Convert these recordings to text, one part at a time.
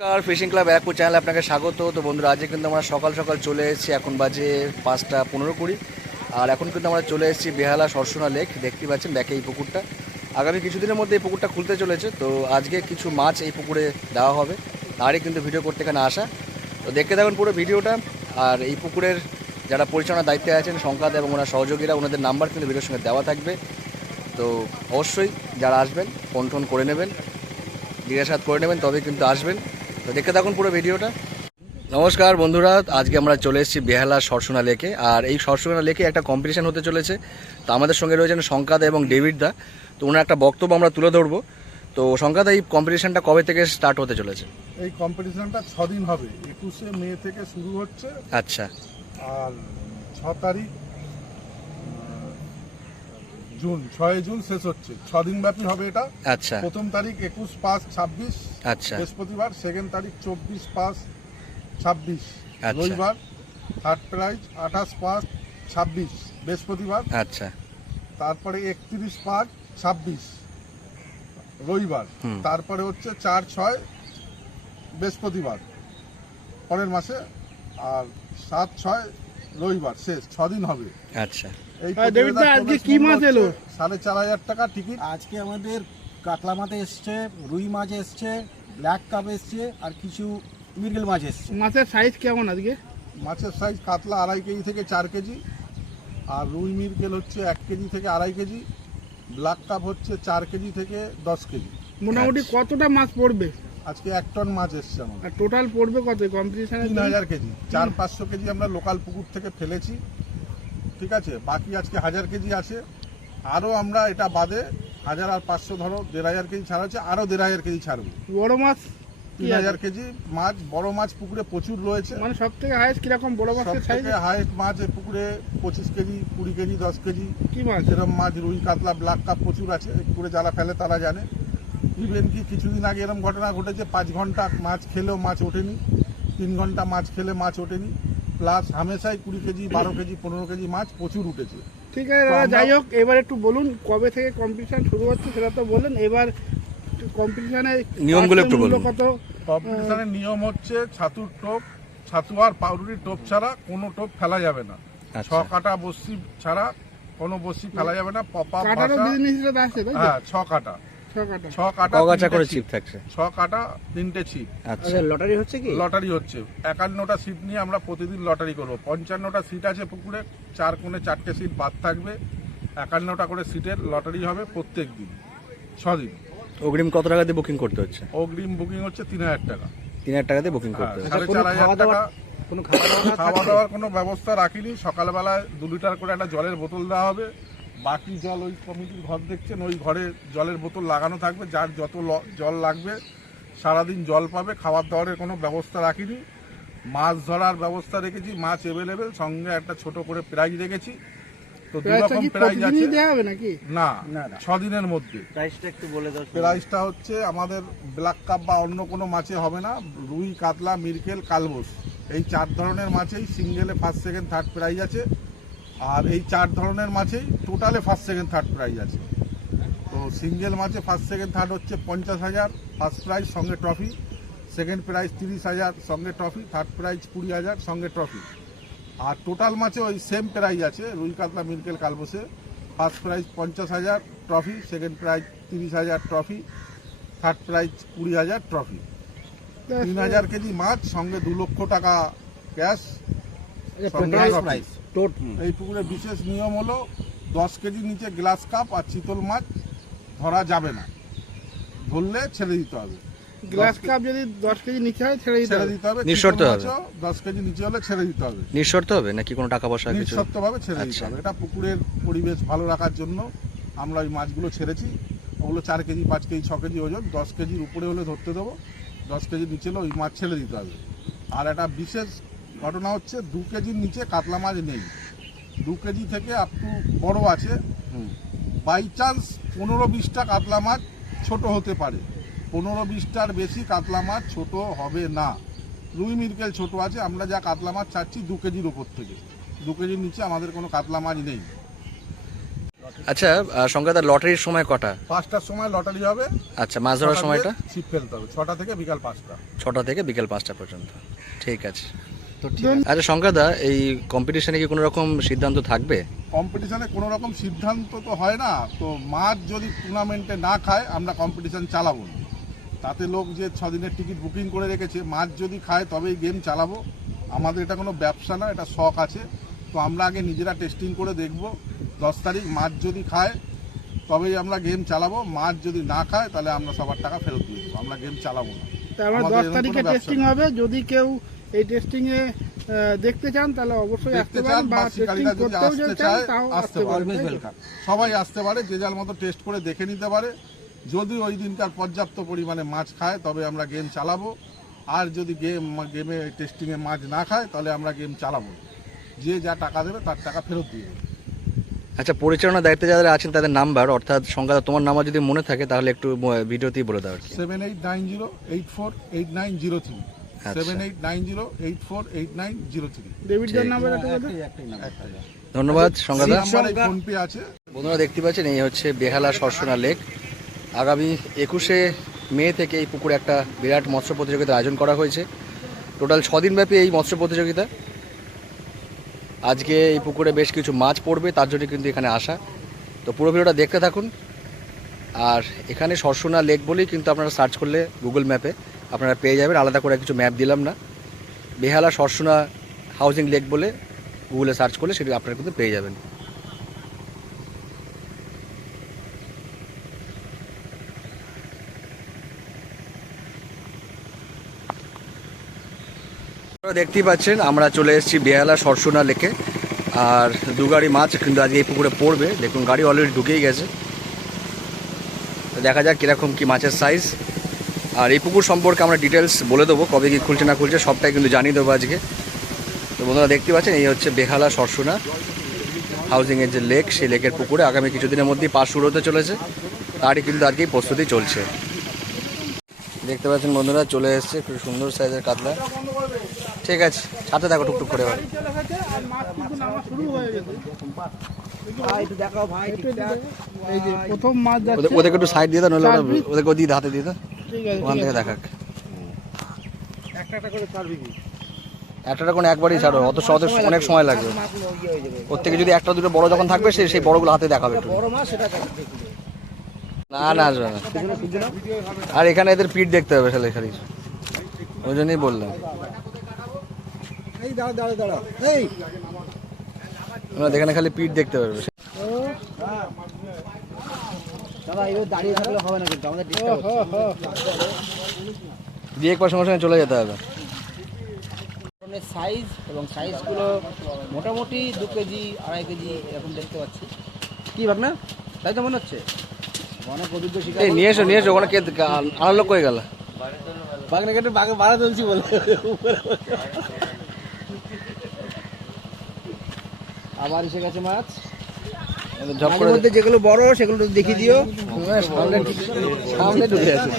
নমস্কার, fishing club Barrackpore চ্যানেলে আপনাকে স্বাগত। তো বন্ধুরা, আজকে কিন্তু আমরা সকাল সকাল চলে এসেছি। এখন বাজে 5:15 আর এখন কিন্তু আমরা চলে এসেছি বেহালা সরসোনা লেক। দেখতে পাচ্ছেন ব্যাকে এই পুকুরটা। আগামী কিছুদিনের মধ্যে এই পুকুরটা খুলতে চলেছে। তো আজকে কিছু মাছ এই পুকুরে দেওয়া হবে, তারই কিন্তু ভিডিও করতে এখানে আসা। তো দেখতে থাকুন পুরো ভিডিওটা। আর এই পুকুরের যারা পরিচালনার দায়িত্বে আছেন সংকাদ এবং ওনার সহযোগীরা, ওনাদের নাম্বার কিন্তু ভিডিওর সঙ্গে দেওয়া থাকবে। তো অবশ্যই যারা আসবেন ফোন টোন করে নেবেন, জিজ্ঞাসাবাদ করে নেবেন, তবে কিন্তু আসবেন। তো দেখতে থাকুন পুরো ভিডিওটা। নমস্কার বন্ধুরা, আজকে আমরা চলে এসেছি বেহালা সরসোনা লেকে। আর এই সরসোনা লেকে একটা কম্পিটিশন হতে চলেছে। তো আমাদের সঙ্গে রয়েছেন সংকাদ এবং ডেভিড দা। তো ওনার একটা বক্তব্য আমরা তুলে ধরবো। তো সংকাদ, এই কম্পিটিশনটা কবে থেকে স্টার্ট হতে চলেছে? এই কম্পিটিশনটা 6 দিন হবে। 21শে মে থেকে শুরু হচ্ছে। আচ্ছা। আর 6 তারিখ জুন, 6 জুন শেষ হচ্ছে। 6 দিন ব্যাপী হবে এটা। আচ্ছা। প্রথম তারিখ 21-5-26 আচ্ছা। বৃহস্পতিবার। সেকেন্ড তারিখ 24-5-26 আচ্ছা। রবিবার। থার্ড প্রাইজ 28-5-26 বৃহস্পতিবার। আচ্ছা। তারপরে 31-5-26 রবিবার। তারপরে হচ্ছে 4-6 বৃহস্পতিবার পরের মাসে। আর 7-6 রবিবার শেষ। 6 দিন হবে। আচ্ছা। এই আজকে কি মাছ এলো? 4,500 টাকা টিকিট। আজকে আমাদের কাতলা মাছ এসছে, রুই মাছ এসছে, ব্ল্যাক কাপ এসছে, আর কিছু মৃগেল মাছ এসছে। মাছের সাইজ কেমন আজকে? মাছের সাইজ কাতলা 2.5 কেজি থেকে 4 কেজি, আর রুই মৃগেল হচ্ছে 1 কেজি থেকে 2.5 কেজি, ব্ল্যাক কাপ হচ্ছে 4 কেজি থেকে 10 কেজি। মোটামুটি কতটা মাছ পড়বে? আজকে 1 টন মাছ এসছে আমাদের। আর টোটাল পড়বে কত কম্পিটিশনে? 3000 কেজি। 400-500 কেজি আমরা লোকাল পুকুর থেকে ফেলেছি, ঠিক আছে। বাকি আজকে 1000 কেজি আছে। আরও আমরা এটা বাদে 1000 আর 500 ধরো 1500 কেজি ছাড়া হচ্ছে, আরও 1500 কেজি ছাড়বো। বড় মাছ 3000 কেজি মাছ। বড় মাছ পুকুরে প্রচুর রয়েছে। মানে সব থেকে হাইস্ট কিরকম বড় মাছের সাইজ? সবথেকে হাইস্ট মাছ এই পুকুরে 25 কেজি, 20 কেজি, 10 কেজি। কি মাছ? এরকম মাছ রুই কাতলা ব্ল্যাক কাপ প্রচুর আছে। এই পুকুরে যারা ফেলে তারা জানে। ইভেন কি কিছুদিন আগে এরকম ঘটনা ঘটেছে, 5 ঘন্টা মাছ খেলেও মাছ ওঠেনি, 3 ঘন্টা মাছ খেলে মাছ ওঠেনি। প্লাস হামেশাই 20 কেজি, 12 কেজি, 15 কেজি মাছ প্রচুর উঠেছে। ঠিক আছে দাদা, যাই হোক, এবার একটু বলুন কবে থেকে কম্পিটিশন শুরু হচ্ছে সেটা তো বলেন। এবার কম্পিটিশনের নিয়মগুলো একটু বলুন। কত? কম্পিটিশনের নিয়ম হচ্ছে ছাতুর টোপ, ছাতু আর পাউরুটির টোপ ছাড়া কোনো টোপ ফেলা যাবে না। আচ্ছা। 6 কাটা বস্তি ছাড়া কোনো বস্তি ফেলা যাবে না। পপা কাটারও বিজনেসটা আছে তাই তো? হ্যাঁ, 6 কাটা। 6 কাটা। কগাছা করে চিপ থাকছে? 6 কাটা 3টে ছিপ। আচ্ছা। লটারি হচ্ছে কি? লটারি হচ্ছে। 51টা সিট নিয়ে আমরা প্রতিদিন লটারি করব। 55টা সিট আছে পুকুরে, 4 কোণে 4টে সিট বাদ থাকবে। 51টা করে সিটের লটারি হবে প্রত্যেক দিন, 6 দিন। অগ্রিম কত টাকা দিয়ে বুকিং করতে হচ্ছে? অগ্রিম বুকিং হচ্ছে 3000 টাকা। 3000 টাকা দিয়ে বুকিং করতে হচ্ছে। 4,500 টাকা। কোনো খাওয়া দাওয়ার কোনো ব্যবস্থা রাখিনি। সকালবেলায় 2 লিটার করে একটা জলের বোতল দেওয়া হবে। বাকি জল ওই কমিটির ঘর দেখছেন, ওই ঘরে জলের বোতল লাগানো থাকবে। যার যত জল লাগবে সারাদিন জল পাবে। খাবার দাবারের কোনো ব্যবস্থা রাখিনি। মাছ ধরার ব্যবস্থা রেখেছি, মাছ অ্যাভেলেবেল। সঙ্গে একটা ছোট করে প্রাইজ রেখেছি। তো 2 রকম প্রাইজ আছে। দেওয়া হবে নাকি? না, 6 দিনের মধ্যে। প্রাইসটা একটু বলে দাও। প্রাইসটা হচ্ছে আমাদের ব্ল্যাক কাপ বা অন্য কোনো মাছে হবে না। রুই, কাতলা, মিরকেল, কালবোস, এই 4 ধরনের মাছেই সিঙ্গেলে ফার্স্ট সেকেন্ড থার্ড প্রাইজ আছে। আর এই 4 ধরনের মাছেই টোটালে ফার্স্ট সেকেন্ড থার্ড প্রাইজ আছে। তো সিঙ্গেল মাছে ফার্স্ট সেকেন্ড থার্ড হচ্ছে 50,000 ফার্স্ট প্রাইজ সঙ্গে ট্রফি, সেকেন্ড প্রাইজ 30,000 সঙ্গে ট্রফি, থার্ড প্রাইজ 20,000 সঙ্গে ট্রফি। আর টোটাল মাছে ওই সেম প্রাইজ আছে। রুই, কাতলা, মিরকেল, কালবোসে first prize 50,000 trophy, second prize 30,000 trophy, third prize 20,000 trophy. 3000 KG মাছ সঙ্গে 2 লক্ষ টাকা ক্যাশ। এই পুকুরে বিশেষ নিয়ম হলো 10 কেজি নিচে গ্লাস কাপ আর চিতল মাছ ধরা যাবে না। ধরলে ছেড়ে দিতে হবে। গ্লাস কাপ যদি 10 কেজি নিচে হয় ছেড়ে দিতে হবে। নিঃশর্ত হবে। 10 কেজি নিচে হলে ছেড়ে দিতে হবে। নিঃশর্ত হবে নাকি কোনো টাকা পয়সা কিছু? নিঃশর্তভাবে ছেড়ে দিতে আচ্ছা। হবে। এটা পুকুরের পরিবেশ ভালো রাখার জন্য আমরা ওই মাছগুলো ছেড়েছি। ওগুলো 4 কেজি, 5 কেজি, 6 কেজি ওজন। 10 কেজির উপরে হলে ধরতে দেবো, 10 কেজির নিচে হলে ওই মাছ ছেড়ে দিতে হবে। আর একটা বিশেষ ঘটনা হচ্ছে 2 কেজির নিচে কাতলা মাছ নেই। 2 কেজি থেকে আপ টু বড় আছে। বাই চান্স 15-20টা কাতলা মাছ ছোট হতে পারে। 15-20টার বেশি কাতলা মাছ ছোট হবে না। রুই, মিরকেল ছোট আছে। আমরা যা কাতলা মাছ ছাড়ছি 2 কেজির উপর থেকে। 2 কেজির নিচে আমাদের কোনো কাতলা মাছ নেই। আচ্ছা সংখ্যাদা লটারির সময় কটা? 5টার সময় লটারি হবে। আচ্ছা মাছ ধরার সময়টা? ছিপ ফেলতে হবে 6টা থেকে বিকাল 5টা। 6টা থেকে বিকেল 5টা পর্যন্ত। ঠিক আছে। তো ঠিক আছে। আচ্ছা সংখ্যাদা, এই কম্পিটিশনে কি কোনো রকম সিদ্ধান্ত থাকবে? কম্পিটিশনে কোনো রকম সিদ্ধান্ত তো হয় না, তো মাছ যদি টুর্নামেন্টে না খায় আমরা কম্পিটিশন চালাবো না। তাতে লোক যে 6 দিনের টিকিট বুকিং করে রেখেছে, মাছ যদি খায় তবেই গেম চালাবো। আমাদের এটা কোনো ব্যবসা না, এটা শখ আছে। তো আমরা আগে নিজেরা টেস্টিং করে দেখব। 10 তারিখ মাছ যদি খায় তবেই আমরা গেম চালাবো। মাছ যদি না খায় তাহলে আমরা সবার টাকা ফেরত দিয়ে দেবো, আমরা গেম চালাবো না। তারপর আমাদের 10 এরকম তারিখে কোনো ব্যবসা টেস্টিং নেই। হবে, যদি কেউ এই টেস্টিং এ দেখতে চান তাহলে অবশ্যই দেখতে আসতে চান পারেন, বা বা টেস্টিং শিকারীরা যদি করতেও আসতে যদি চান চায় তাও আসতে আসতে পারে। পারেন। সবাই আসতে পারে, যে যার মতো টেস্ট করে দেখে নিতে পারে। যদি ওই দিনকার পর্যাপ্ত পরিমাণে মাছ খায় তবে আমরা গেম চালাবো, আর যদি গেমে টেস্টিংয়ে মাছ না খায় তাহলে আমরা গেম চালাবো। যে যা টাকা দেবে তার টাকা ফেরত দিয়ে দেবে। আচ্ছা পরিচালনার দায়িত্বে যারা আছেন তাদের নাম্বার, অর্থাৎ সংখ্যাদা তোমার নাম্বার যদি মনে থাকে তাহলে একটু ভিডিওতেই বলে দাও আর কি। 7890848903। আচ্ছা। 7890848903। ডেভিড দের নাম্বার একটা বলে। ধন্যবাদ সংখ্যাদা। ফোন পে আছে। বন্ধুরা দেখতে পাচ্ছেন এই হচ্ছে বেহালা সরসোনা লেক। আগামী 21শে মে থেকে এই পুকুরে একটা বিরাট মৎস্য প্রতিযোগিতার আয়োজন করা হয়েছে। টোটাল 6 দিন ব্যাপী এই মৎস্য প্রতিযোগিতা। আজকে এই পুকুরে বেশ কিছু মাছ পড়বে, তার জন্য কিন্তু এখানে আসা। তো পুরো ভিডিওটা দেখতে থাকুন। আর এখানে সরসোনা লেক বলেই কিন্তু আপনারা সার্চ করলে গুগল ম্যাপে আপনারা পেয়ে যাবেন, আলাদা করে কিছু ম্যাপ দিলাম না। বেহালা সরসোনা হাউজিং লেক বলে গুগলে সার্চ করলে সেটা আপনারা কিন্তু পেয়ে যাবেন। দেখতেই পাচ্ছেন আমরা চলে এসেছি বেহালা সরসোনা লেকে। আর দু গাড়ি মাছ কিন্তু আজকে এই পুকুরে পড়বে। দেখুন গাড়ি অলরেডি ঢুকেই গেছে। তো দেখা যাক কীরকম কী মাছের সাইজ। আর এই পুকুর সম্পর্কে আমরা ডিটেলস বলে দেবো, কবে কী খুলছে না খুলছে সবটাই কিন্তু জানিয়ে দেবো আজকে। তো বন্ধুরা দেখতে পাচ্ছেন এই হচ্ছে বেহালা সরসোনা হাউজিংয়ের যে লেক, সেই লেকের পুকুরে আগামী কিছুদিনের মধ্যেই পাস শুরু হতে চলেছে। তারই কিন্তু আজকেই প্রস্তুতি চলছে। দেখতে পাচ্ছেন বন্ধুরা চলে এসছে খুব সুন্দর সাইজের কাতলা। ঠিক আছে, সাথে দেখো টুকটুক করে এবার। আর মাছ কিন্তু নামা শুরু হয়ে গেছে। এই যে প্রথম মাছ যাচ্ছে। ওদেরকে একটু সাইড দিয়ে দাও, নইলে ওদেরকে ওদিকে হাতে দিয়ে দাও, ঠিক আছে, ওখান থেকে দেখাক। একটা করে ছাড়বি কি? একটা কোনো একবারই ছাড়ো, অত সহজে অনেক সময় লাগবে। ওর থেকে যদি একটা দুটো বড় যখন থাকবে সেই বড়গুলো হাতে দেখাবে একটু। বড় মাছ সেটা না না আসবে না। আর এখানে এদের পিঠ দেখতে হবে খালি খালি, ওই জন্যই বললাম। এই দাঁড়া দাঁড়া দাঁড়া এই এখানে খালি পিঠ দেখতে পারবে। দাদা এবার দাঁড়িয়ে থাকলে হবে না, কিন্তু আমাদের ডিস্টার্ব দিয়ে একবার সঙ্গে সঙ্গে চলে যেতে হবে। সাইজ এবং সাইজগুলো মোটামুটি 2 কেজি 2.5 কেজি এরকম দেখতে পাচ্ছি। কি ভাবনা তাই তো মনে হচ্ছে অনেক অভিজ্ঞ শিকার। এই নিয়ে এসো নিয়ে এসো, ওখানে কে আনার লোক হয়ে গেল। বাগনা কেটে বাড়া চলছি বলে আবার এসে গেছে মাছ। ঝপ মাঝে করে মধ্যে যেগুলো বড় সেগুলো দেখিয়ে দিও। সামনে ঢুকে আছে।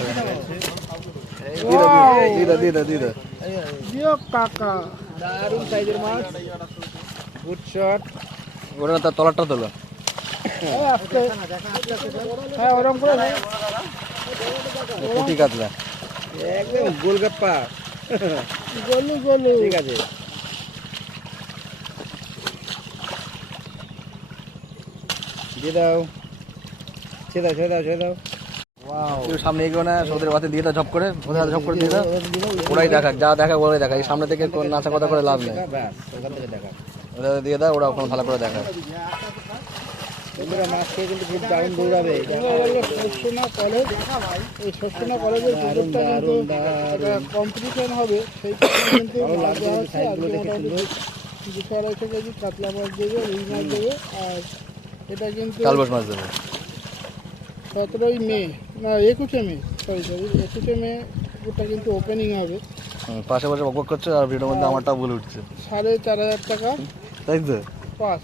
দিদা দিদা দিদা দিও কাকা। দারুণ সাইজের মাছ, গুড শট। ওরা তার তলারটা তোলো। এই আস্তে। হ্যাঁ ওরকম করে নে। পুঁটি কাতলা একদম গোলগাপ্পা। গলু গলু। ঠিক আছে, দিয়ে দাও, ছেড়ে দাও ছেড়ে দাও ছেড়ে দাও। কেউ সামনে এগো না, ওদের হাতে দিয়ে দাও ঝপ করে, ওদের হাতে ঝপ করে দিয়ে দাও। ওরাই দেখাক, যা দেখাক ওরাই দেখাক। এই সামনে থেকে কোন নাচা কথা করে লাভ নেই। ব্যাস ওখান থেকে দেখা। ওদের হাতে দিয়ে দাও, ওরা ওখানে ভালো করে দেখাক। বন্ধুরা মাছ খেয়ে কিন্তু খুব দারুণ দৌড়াবে। সরসোনা কলেজ, এই সরসোনা কলেজের ভিতরটা কিন্তু কম্পিটিশন হবে, সেই কারণে কিন্তু মাছ দেওয়া হচ্ছে। আজকে মোটামুটি 200-250 কেজি কাতলা মাছ দেবে, রুই মাছ দেবে। আর এটা কিন্তু কালবাস মাছ দেবে। 17ই মে না 21শে মে, সরি 21শে মে ওটা কিন্তু ওপেনিং হবে। পাশে পাশে বক করছে আর ভিডিওর মধ্যে আমারটা বলে উঠছে, 4,500 টাকা তাই তো। পাস।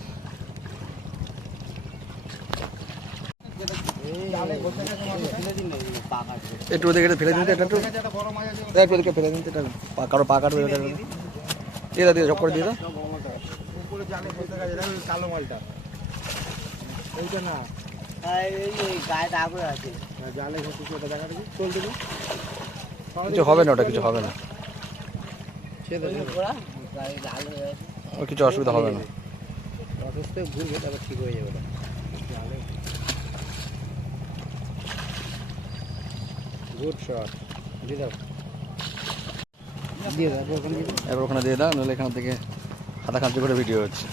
একটু ওদেরকে ফেলে দিন তো, এটা একটু একটু ওদেরকে ফেলে দিন তো, এটা কারো পা কাটবে। এটা দিয়ে দাও দিয়ে দাও, ঝপ করে দিয়ে দাও। কালো মালটা এইটা না জালে ঘষেছি ওটা দেখা দেখি চল দেবো কিছু হবে না, ওটা কিছু হবে না, ওর কিছু অসুবিধা হবে না। অসুস্থ ঘুরবে তারপর ঠিক হয়ে যাবে। গুড শট দিয়ে দাও, দিয়ে দাও ওখানে দিয়ে দাও। এবার ওখানে দিয়ে দাও, নাহলে এখান থেকে হাতাখান্তি করে ভিডিও হচ্ছে।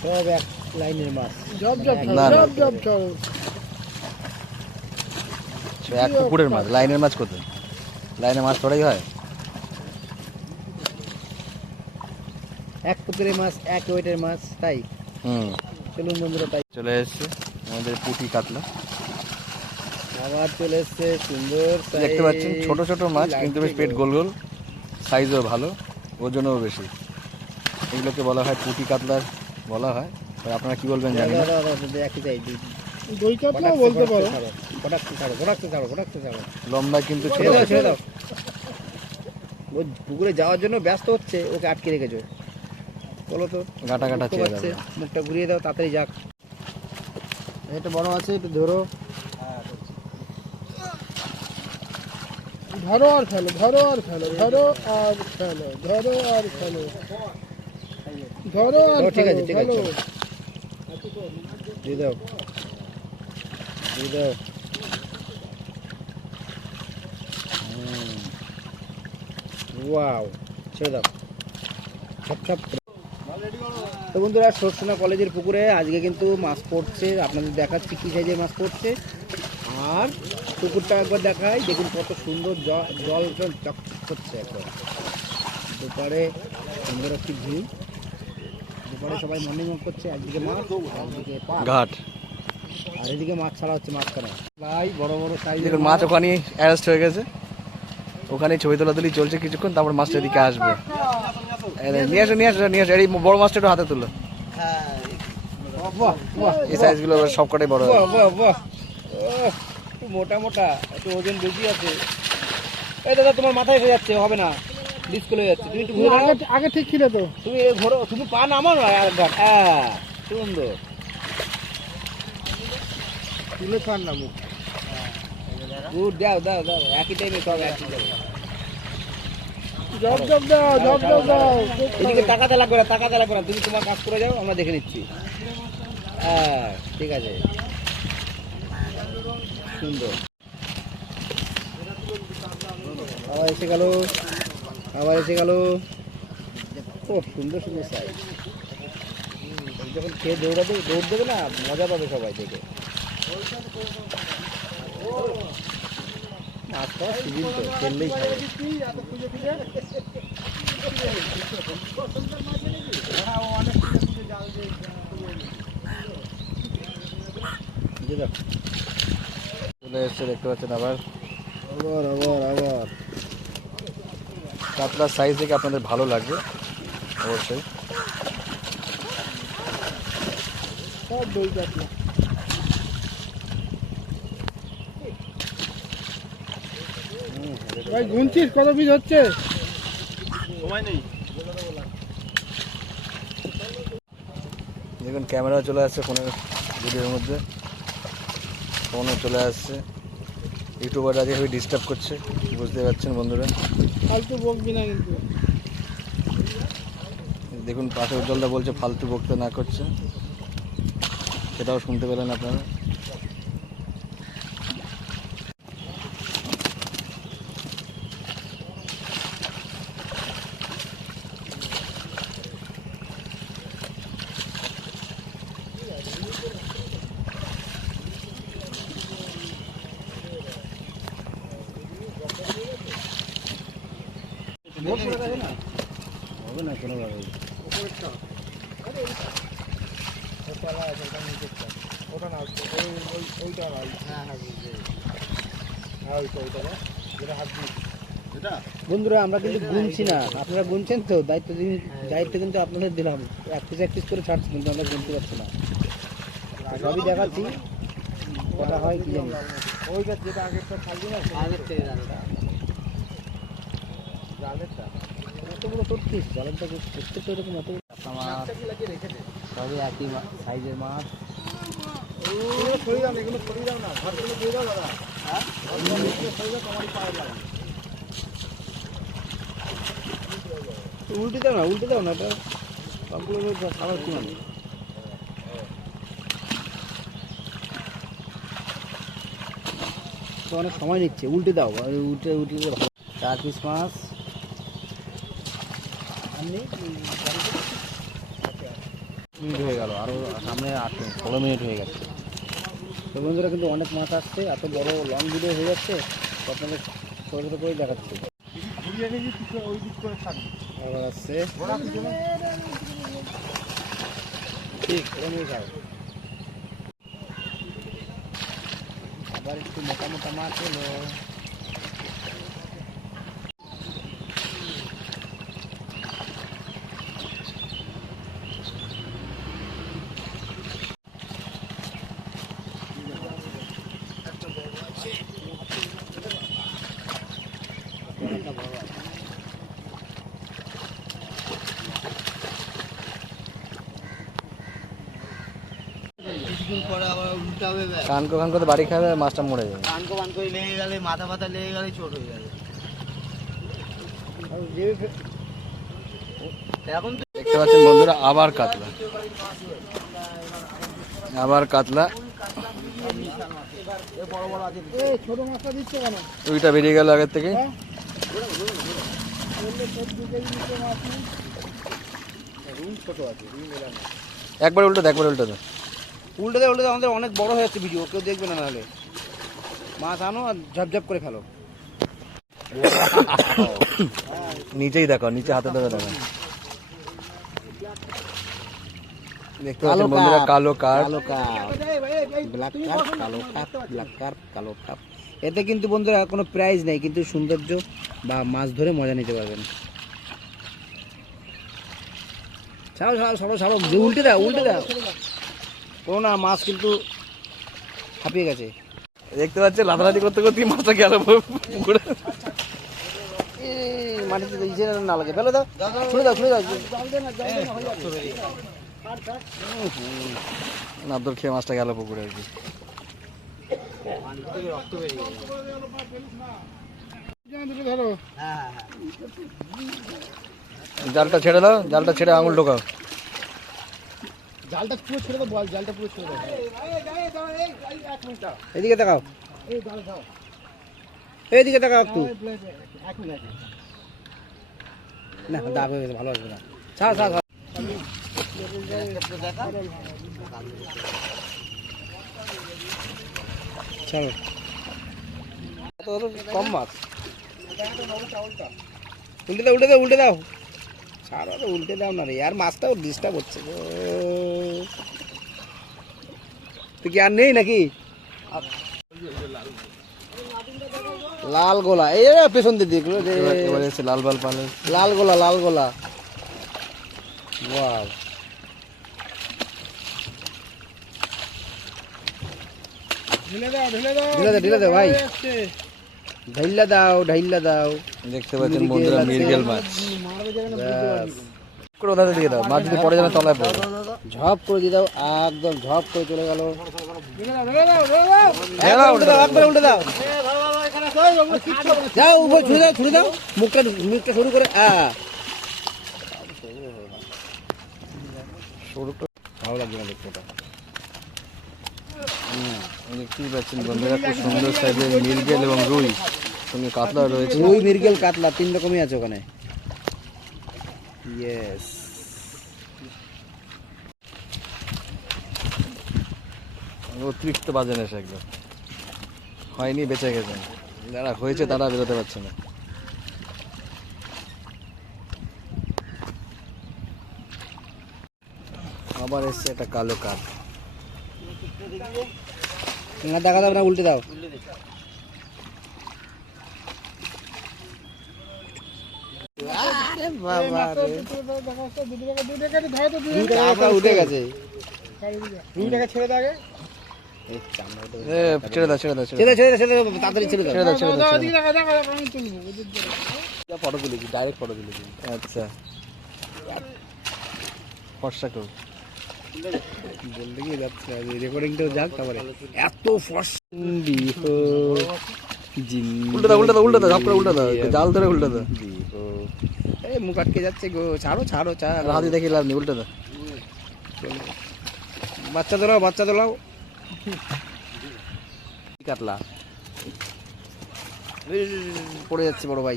সব এক লাইনের মাছ, জব জব না, না। জব জব চল সে এক পুকুরের মাছ, লাইনের মাছ কোথায়? লাইনে মাছ ধরাই হয়। এক পুকুরের মাছ এক ওয়েটের মাছ, তাই হুম, চলুন বন্ধুরা তাই। চলে এসছে আমাদের পুঁটি কাতলা। আবার চলে এসছে সুন্দর দেখতে পাচ্ছেন ছোট ছোট মাছ, কিন্তু বেশ পেট গোল গোল, সাইজও ভালো, ওজনও বেশি। এগুলোকে বলা হয় পুঁটি কাতলার বলা হয়। আর আপনারা কি বলবেন জানি না। একই চাই, দই কাতলাও বলতে পারো। লম্বা কিন্তু ছোট। ছেড়ে দাও, ছেড়ে দাও। ও পুকুরে যাওয়ার জন্য ব্যস্ত হচ্ছে, ওকে আটকে রেখেছো। বলো তো, গাটা গাটা বুঝতে ছেড়ে পারছে, দেবে। মুখটা ঘুরিয়ে দাও, তাড়াতাড়ি যাক। এটা বড় আছে, একটু ধরো। ধরো আর ফেলো, ধরো আর ফেলো, ধরো আর ফেলো, ধরো আর ফেলো, ধরো আর ও, ঠিক ফেলো, আছে, ঠিক আছে। ফেলো। দিয়ে দাও, দিয়ে দাও। ওয়াও, ছেড়ে দাও। ছপ ছপ। তো বন্ধুরা, সরসোনা কলেজের পুকুরে আজকে কিন্তু মাছ পড়ছে, আপনাদের দেখাচ্ছি কি সাইজের মাছ পড়ছে। আর পুকুরটা একবার দেখাই, দেখুন কত সুন্দর জল চকচক করছে একবার। দুপারে সুন্দর একটি ভিউ, দুপারে সবাই মর্নিং ওয়াক করছে, একদিকে মাছ একদিকে পার্ক, ঘাট। আর এদিকে মাছ ছাড়া হচ্ছে মাঝখানে। ভাই বড় বড় সাইজ দেখুন মাছ ওখানে অ্যারেস্ট হয়ে গেছে, ওখানে ছবি তোলাতুলি চলছে কিছুক্ষণ, তারপর মাছটা এদিকে আসবে। নিয়ে আসো, নিয়ে আসো, নিয়ে আসো। এই বড় মাছটা একটু হাতে তুলো। বাহ বাহ, এই সাইজগুলো সব কটাই বড় বাহ হয়। বাহ বাহ, একটু মোটা মোটা, একটু ওজন বেশি আছে। এই দাদা, তোমার মাথায় এসে যাচ্ছে, হবে না, ডিসপ্লে হয়ে যাচ্ছে। তুমি একটু ঘুরে দাও, আগে আগে ঠিক ছিল তো। তুমি ঘোরো, তুমি পা নামাও না একবার। হ্যাঁ, সুন্দর। তুলে খান না মুখ। গুড, দাও দাও দাও, একই টাইমে সব একই টাইমে। জব জব দাও, জব জব দাও। এদিকে তাকাতে লাগবে না, তাকাতে লাগবে না, তুমি তোমার কাজ করে যাও, আমরা দেখে নিচ্ছি। হ্যাঁ, ঠিক আছে, সুন্দর। আবার এসে গেল, আবার এসে গেল। খুব সুন্দর সুন্দর সাইজ। যখন খেয়ে দৌড় দেবে না, মজা পাবে সবাই দেখে। মাছ খাওয়া সিজন তো, খেললেই খাবে। চলে এসছে, দেখতে পাচ্ছেন আবার। আবার আবার আবার কাতলার সাইজ দেখে আপনাদের ভালো লাগবে অবশ্যই। সব দই কাতলা। ভাই গুনছিস কত পিস হচ্ছে? দেখুন ক্যামেরা চলে আসছে ফোনের ভিডিওর মধ্যে, ফোনও চলে আসছে। ইউটিউবার আজকে খুবই ডিস্টার্ব করছে, বুঝতে পারছেন বন্ধুরা। ফালতু বকবি না কিন্তু। দেখুন পাশে উজ্জ্বলদা বলছে ফালতু বকতে না করছে, সেটাও শুনতে পেলেন আপনারা। হবে না কোনোভাবে। ওটা না, ওইটা না। হ্যাঁ হ্যাঁ, বুঝছি। হ্যাঁ ওইটা ওইটা না, যেটা হাত দিয়ে। বন্ধুরা, আমরা কিন্তু গুনছি না, আপনারা গুনছেন তো। দায়িত্ব কিন্তু আপনাদের দিলাম, এক পিস করে ছাড়ছি, কিন্তু আমরা গুনতে পারছি না। সবই দেখাচ্ছি, কটা হয় কি জানি। ওইটা যেটা আগেরটা খালি না, আগের থেকে জানটা। জালেরটা এত বড় করছিস, জালেরটা করতে তো এরকম এত মাছ সবই একই সাইজের মাছ। উল্টে দাও না এটা সবগুলো খাবার কি মানে তো অনেক সময় নিচ্ছে। উল্টে দাও, উল্টে ভালো। 4 পিস মাছ মিনিট হয়ে গেল, আরও সামনে 16 মিনিট হয়ে গেছে। তো বন্ধুরা কিন্তু অনেক মাছ আসছে, এত বড় লং ভিডিও হয়ে যাচ্ছে, তো আপনাদের ছোটো ছোটো করে দেখাচ্ছি। আবার আসছে ঠিক খাও। আবার একটু মোটা মোটা মাছ এলো। কানকো কানকোতে বাড়ি খাবে, মাছটা মরে যাবে। কান করে লেগে গেলে, মাথা ফাথা লেগে গেলে ছোট হয়ে যাবে। এখন দেখতে পাচ্ছেন বন্ধুরা, আবার কাতলা ছোট মাছটা দিচ্ছে কেন? ওইটা বেরিয়ে গেল আগের থেকে। একবার উল্টো দেখ, একবার উল্টো দেখ। উল্টে দেয় আমাদের অনেক বড় হয়ে যাচ্ছে ভিডিও, কেউ দেখবে না। নাহলে মাছ আনো আর ঝপঝপ করে খেলো। নিচেই দেখো, নিচে হাতে ধরে দেখো। দেখতে পাচ্ছেন বন্ধুরা, কালো কার্প। Black carp. এতে কিন্তু বন্ধুরা কোনো প্রাইজ নেই, কিন্তু সৌন্দর্য বা মাছ ধরে মজা নিতে পারবেন। ছাড়ো, উল্টে দাও। কোনো না, মাছ কিন্তু হাঁপিয়ে গেছে। দেখতে পাচ্ছেন লাফালাফি করতে করতে মাছটা গেল পুকুরে। মাটিতে ইচ্ছে না লাগে, ফেলে দাও, ছুড়ে দাও। নাদ্দর খেয়ে মাছটা গেল পুকুরে আর কি। ধরো জালটা ছেড়ে দাও, জালটা ছেড়ে আঙুল ঢোকাও। জালটা পুরো ছেড়ে দাও, জালটা পুরো ছেড়ে দাও। এদিকে তাকাও, এইদিকে তাকাও একটু। না দাগ হয়ে গেছে, ভালো আসবে না। ছাড়। কম মাছ। উল্টে দাও। ছাড়ো, উল্টে দাও না রে, আর মাছটাও ডিস্টার্ব হচ্ছে। তো কি আর নেই নাকি? লাল গোলা, এই পেছন দিয়ে দেখলো যে এবারে এসে লাল পালে। লাল গোলা। ওয়াও, ঢিলে দাও ভাই, ঢাইলা দাও। দেখতে পাচ্ছেন বন্ধুরা, মৃগেল মাছ। ওধারে দিয়ে দাও, মাছ যদি পড়ে যাবে তলায় পড়বে। ঝপ করে দিয়ে দাও, একদম ঝপ করে চলে গেল। উল্টে দাও। যাও, উপর ছুড়ে দাও, মুখটা শুরু করে। ভালো লাগবে না দেখতে। দেখতেই পাচ্ছেন বন্ধুরা, খুব সুন্দর সাইজের মৃগেল এবং রুই, সঙ্গে কাতলা রয়েছে। রুই, মৃগেল, কাতলা 3 রকমই আছে ওখানে। ইয়েস, অতিরিক্ত বাজে নেশা একদম। হয়নি, বেঁচে গেছেন। যারা হয়েছে তারা বেরোতে পারছে না। আবার এসছে একটা কালো কাপ। না দেখা দাও না, উল্টে দাও। আরে বাবা রে, উঠে গেছে। রুইটাকে ছেড়ে দাও আগে। ছেড়ে দাও, তাড়াতাড়ি ছেড়ে দাও। আমি তুলবো। ফটো তুলেছি, ডাইরেক্ট ফটো তুলেছি। আচ্ছা, ফর্সা কেউ বলতে গিয়ে যাচ্ছে রেকর্ডিংটাও যাক তারপরে এত ফর্সা উল্টা দাও উল্টা দাও উল্টা দাও ঝপ করে উল্টা দাও জাল ধরে উল্টা দাও এই মুখ আটকে যাচ্ছে গো, ছাড়ো ছাড়ো ছাড়ো, হাতি দেখি লাভ নেই উল্টা দাও বাচ্চা তোলাও বাচ্চা তোলাও। কাতলা পড়ে যাচ্ছে বড় ভাই,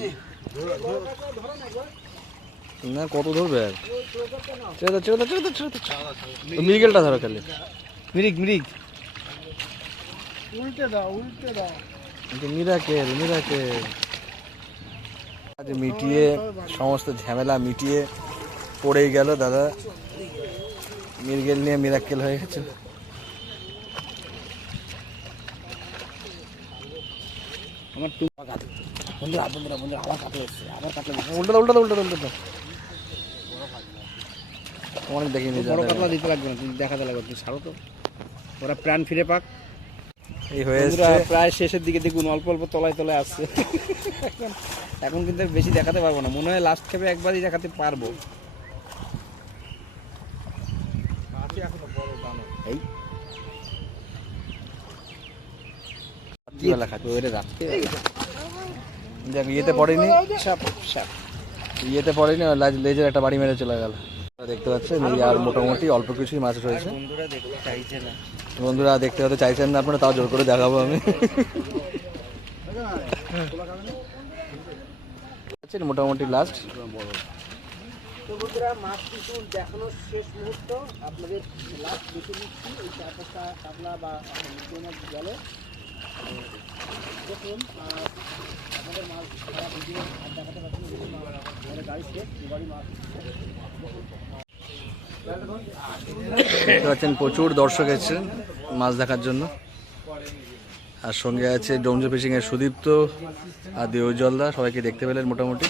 না কত ধরবে আর ছেড়ে দাও ছেড়ে দাও ছেড়ে দাও ছেড়ে দাও মিরগেলটা ধরো খালি মিরিক মিরিক উল্টে দাও উল্টে দাও। মিরাকেল মিরাকেল আজ মিটিয়ে সমস্ত ঝামেলা মিটিয়ে পড়েই গেল দাদা, মিরগেল নিয়ে মিরাক্কেল হয়ে গেছে। আমার টু বন্ধুরা বন্ধুরা বন্ধুরা আবার কাতলা এসছে, আবার কাতলা এসছে। উল্টা দাও উল্টা দাও উল্টা দাও উল্টা দাও অনেক দেখিনি বড় কাতলা দিতে লাগবে না, তুমি দেখাতে লাগবে, তুমি ছাড়ো তো, ওরা প্রাণ ফিরে পাক। এই হয়ে বন্ধুরা এসছে প্রায় শেষের দিকে দেখুন অল্প অল্প তলায় তলায় আসছে। এখন কিন্তু বেশি দেখাতে পারবো না, মনে হয় লাস্ট খেপে একবারই দেখাতে পারবো। এই রাত্রিবেলা খাচ্ছে ওরে রাত্রে দেখ ইয়েতে পড়েনি সাপ সাপ ইয়েতে পড়েনি লেজের একটা বাড়ি মেরে চলে গেল। দেখতে পাচ্ছেন এই আর মোটামুটি অল্প কিছুই মাছ রয়েছে। বন্ধুরা দেখতে চাইছে না, বন্ধুরা দেখতে হতে চাইছেন না আপনারা, তাও জোর করে দেখাবো আমি। মোটামুটি লাস্ট তো বন্ধুরা মাছ কিছু দেখানোর শেষ মুহূর্ত, আপনাদের লাস্ট দেখে নিচ্ছি এই 4-5টা কাতলা বা মিরগেল মাছ গেল। দেখুন আপনাদের মাছ সারা ভিডিও আর দেখাতে পারছেন না, দেখুন আমাদের গাড়ি শেষ, দুবারই মাছ দেখতে পাচ্ছেন প্রচুর দর্শক এসেছেন মাছ দেখার জন্য, আর সঙ্গে আছে ডোমজো ফিশিংয়ের সুদীপ্ত আর দেওজলদা, সবাইকে দেখতে পেলেন মোটামুটি।